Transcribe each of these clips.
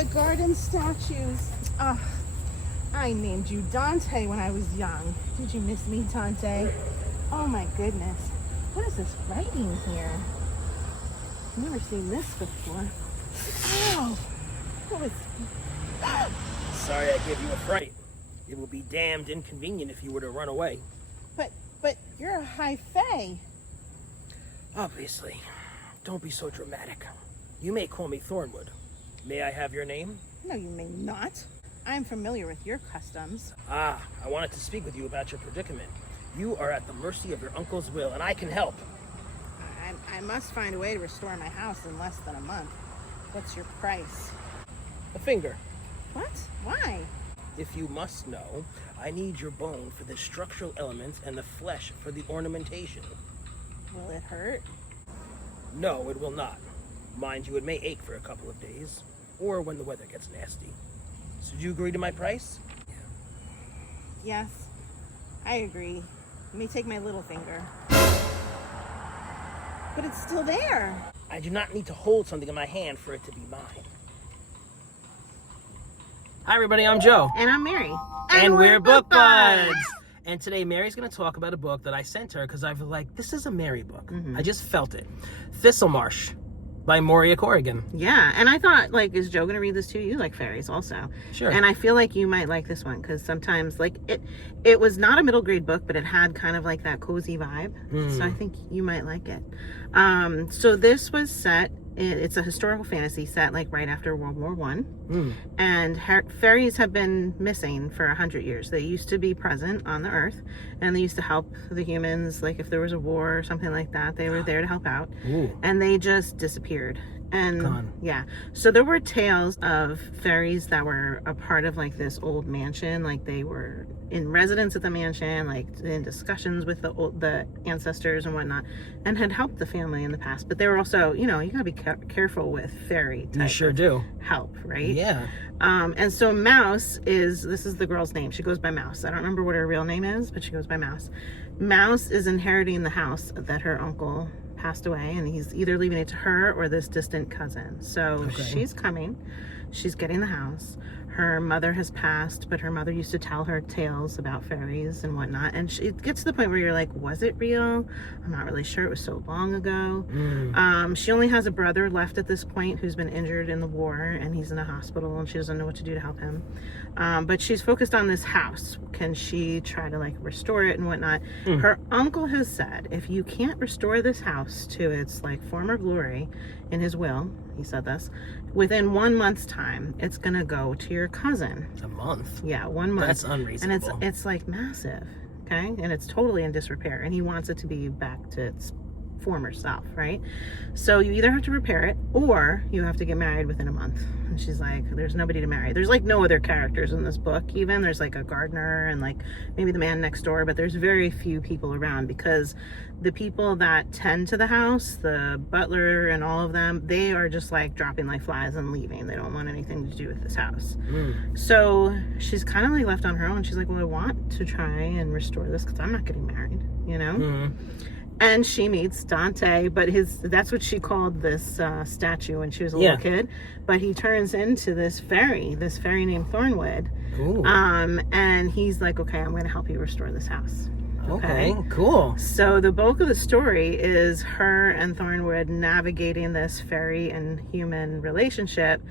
the garden statues. Oh, I named you Dante when I was young. Did you miss me, Dante? Oh my goodness. What is this writing here? I've never seen this before. Oh, what was... Sorry I gave you a fright. It will be damned inconvenient if you were to run away. But you're a high fae. Obviously. Don't be so dramatic. You may call me Thornwood. May I have your name? No, you may not. I'm familiar with your customs. I wanted to speak with you about your predicament. You are at the mercy of your uncle's will, and I can help. I must find a way to restore my house in less than a month. What's your price? A finger. What? Why? If you must know, I need your bone for the structural elements and the flesh for the ornamentation. Will it hurt? No, it will not. Mind you, it may ache for a couple of days, or when the weather gets nasty. So do you agree to my price? Yes, I agree. You may take my little finger. But it's still there. I do not need to hold something in my hand for it to be mine. Hi everybody, I'm Joe. And I'm Mary. And we're Book Buds. And today Mary's going to talk about a book that I sent her because I was like, this is a Mary book. Mm-hmm. I just felt it. Thistlemarsh by Moorea Corrigan. Yeah, and I thought, like, is Joe going to read this too? You like fairies also. Sure. And I feel like you might like this one because sometimes, like, it was not a middle grade book, but it had kind of like that cozy vibe. So I think you might like it. So this was set, it's a historical fantasy set like right after World War I. And fairies have been missing for 100 years. They used to be present on the earth and they used to help the humans, like if there was a war or something like that, they were there to help out. And they just disappeared. And gone. Yeah, so there were tales of fairies that were a part of like this old mansion, like they were in residence at the mansion, like in discussions with the ancestors and whatnot, and had helped the family in the past. But they were also, you gotta be careful with fairy type. You sure do. Help, right? Yeah. And so Mouse this is the girl's name. She goes by Mouse. I don't remember what her real name is, but she goes by Mouse. Mouse is inheriting the house that her uncle passed away, and he's either leaving it to her or this distant cousin. So she's coming. She's getting the house. Her mother has passed, but her mother used to tell her tales about fairies and whatnot. And it gets to the point where you're like, was it real? I'm not really sure. It was so long ago. She only has a brother left at this point who's been injured in the war, and he's in a hospital, and she doesn't know what to do to help him. But she's focused on this house. Can she try to like restore it and whatnot? Her uncle has said, if you can't restore this house to its like former glory in his will, he said this, within 1 month's time, it's gonna go to your cousin. A month? Yeah, 1 month. That's unreasonable. And it's like massive, okay? And it's totally in disrepair, and he wants it to be back to its former self, right? So you either have to repair it or you have to get married within a month. And she's like, there's nobody to marry. There's like no other characters in this book even. There's like a gardener and like maybe the man next door, but there's very few people around because the people that tend to the house, the butler and all of them, they are just like dropping like flies and leaving. They don't want anything to do with this house. So she's kind of like left on her own. She's like, well, I want to try and restore this because I'm not getting married, And she meets Dante, but that's what she called this statue when she was a little kid. But he turns into this fairy named Thornwood. And he's like, okay, I'm going to help you restore this house. Okay, cool. So the bulk of the story is her and Thornwood navigating this fairy and human relationship,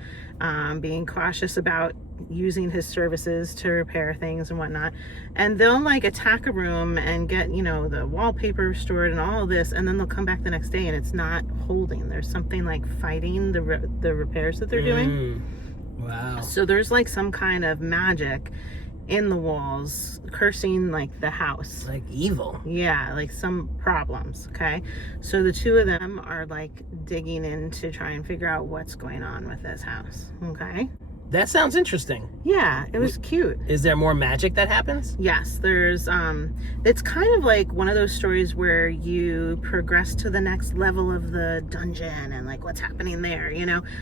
being cautious about using his services to repair things and whatnot. And they'll like attack a room and get, the wallpaper restored and all of this, and then they'll come back the next day and it's not holding. There's something like fighting the repairs that they're doing. Wow. So there's like some kind of magic in the walls cursing like the house, like evil. Yeah, like some problems. Okay, so the two of them are like digging in to try and figure out what's going on with this house. Okay, that sounds interesting. Yeah, it was cute. Is there more magic that happens? Yes, there's it's kind of like one of those stories where you progress to the next level of the dungeon and like what's happening there,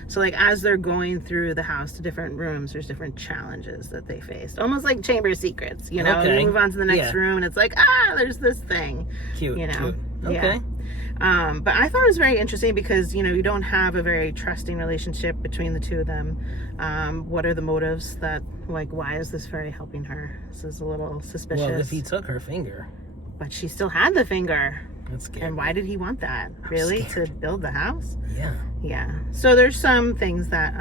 so like as they're going through the house to different rooms, there's different challenges that they faced, almost like Chamber of Secrets, you move on to the next room and it's like, there's this thing. Cute. Okay. Yeah. But I thought it was very interesting because, you know, you don't have a very trusting relationship between the two of them. What are the motives that, like, why is this fairy helping her? This is a little suspicious. Well, if he took her finger. But she still had the finger. That's scary. And why did he want that? Really? To build the house? Yeah. Yeah. So there's some things that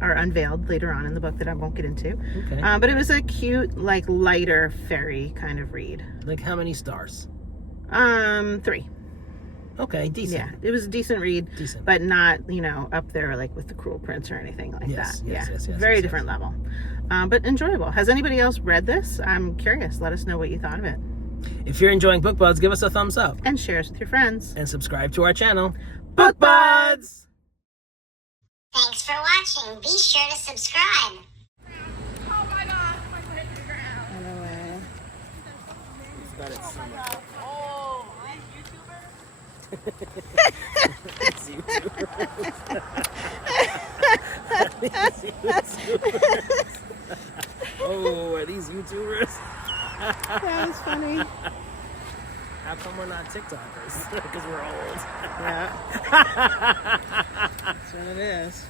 are unveiled later on in the book that I won't get into. Okay. But it was a cute, like, lighter fairy kind of read. Like how many stars? 3. Okay, decent. Yeah, it was a decent read. Decent. But not, you know, up there like with the Cruel Prince or anything like that. Yes, Very different level. But enjoyable. Has anybody else read this? I'm curious. Let us know what you thought of it. If you're enjoying Book Buds, give us a thumbs up. And share us with your friends. And subscribe to our channel, Book Buds! Thanks for watching. Be sure to subscribe. Oh my gosh, my foot hit the ground. No way. Oh, these YouTubers? Oh, are these YouTubers? That is funny. How come we're not TikTokers? Because we're old. Yeah. That's what it is.